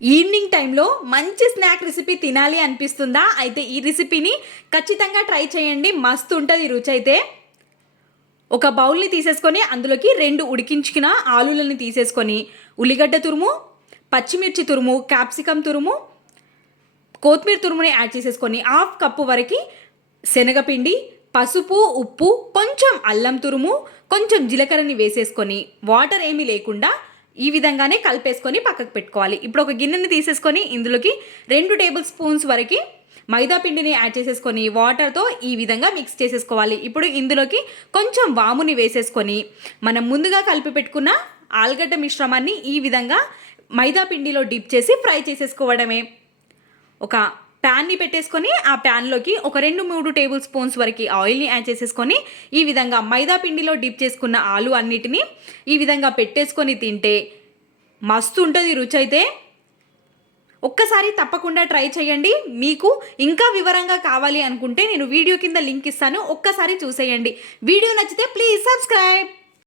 Evening టైంలో మంచి snack recipe తినాలి అనిపిస్తుందా? అయితే ఈ రెసిపీని ఖచ్చితంగా ట్రై చేయండి. మస్తు ఉంటుంది రుచి అయితే. ఒక బౌల్ని తీసేసుకొని అందులోకి 2 ఉడికించుకున్న ఆలులని తీసేసుకొని ఉల్లిగడ్డ తురుము, పచ్చిమిర్చి తురుము, క్యాప్సికమ్ తురుము, కొత్తిమీర తురుముని యాడ్ చేసేసుకొని హాఫ్ కప్పు వరకు శనగపిండి, పసుపు, ఉప్పు, కొంచెం అల్లం తురుము, కొంచెం జీలకర్రని వేసేసుకొని వాటర్ ఏమీ లేకుండా ఈ విధంగానే కలిపేసుకొని పక్కకు పెట్టుకోవాలి. ఇప్పుడు ఒక గిన్నెని తీసేసుకొని ఇందులోకి 2 టేబుల్ స్పూన్స్ వరకు మైదా పిండిని యాడ్ చేసేసుకొని వాటర్తో ఈ విధంగా మిక్స్ చేసేసుకోవాలి. ఇప్పుడు ఇందులోకి కొంచెం వాముని వేసేసుకొని మనం ముందుగా కలిపి పెట్టుకున్న ఆలుగడ్డ మిశ్రమాన్ని ఈ విధంగా మైదా పిండిలో డిప్ చేసి ఫ్రై చేసేసుకోవడమే. ఒక ప్యాన్ని పెట్టేసుకొని ఆ ప్యాన్లోకి ఒక 2-3 టేబుల్ స్పూన్స్ వరకు ఆయిల్ని యాడ్ చేసేసుకొని ఈ విధంగా మైదా పిండిలో డిప్ చేసుకున్న ఆలు అన్నిటినీ ఈ విధంగా పెట్టేసుకొని తింటే మస్తు ఉంటుంది రుచి అయితే. ఒక్కసారి తప్పకుండా ట్రై చేయండి. మీకు ఇంకా వివరంగా కావాలి అనుకుంటే నేను వీడియో కింద లింక్ ఇస్తాను, ఒక్కసారి చూసేయండి. వీడియో నచ్చితే ప్లీజ్ సబ్స్క్రైబ్.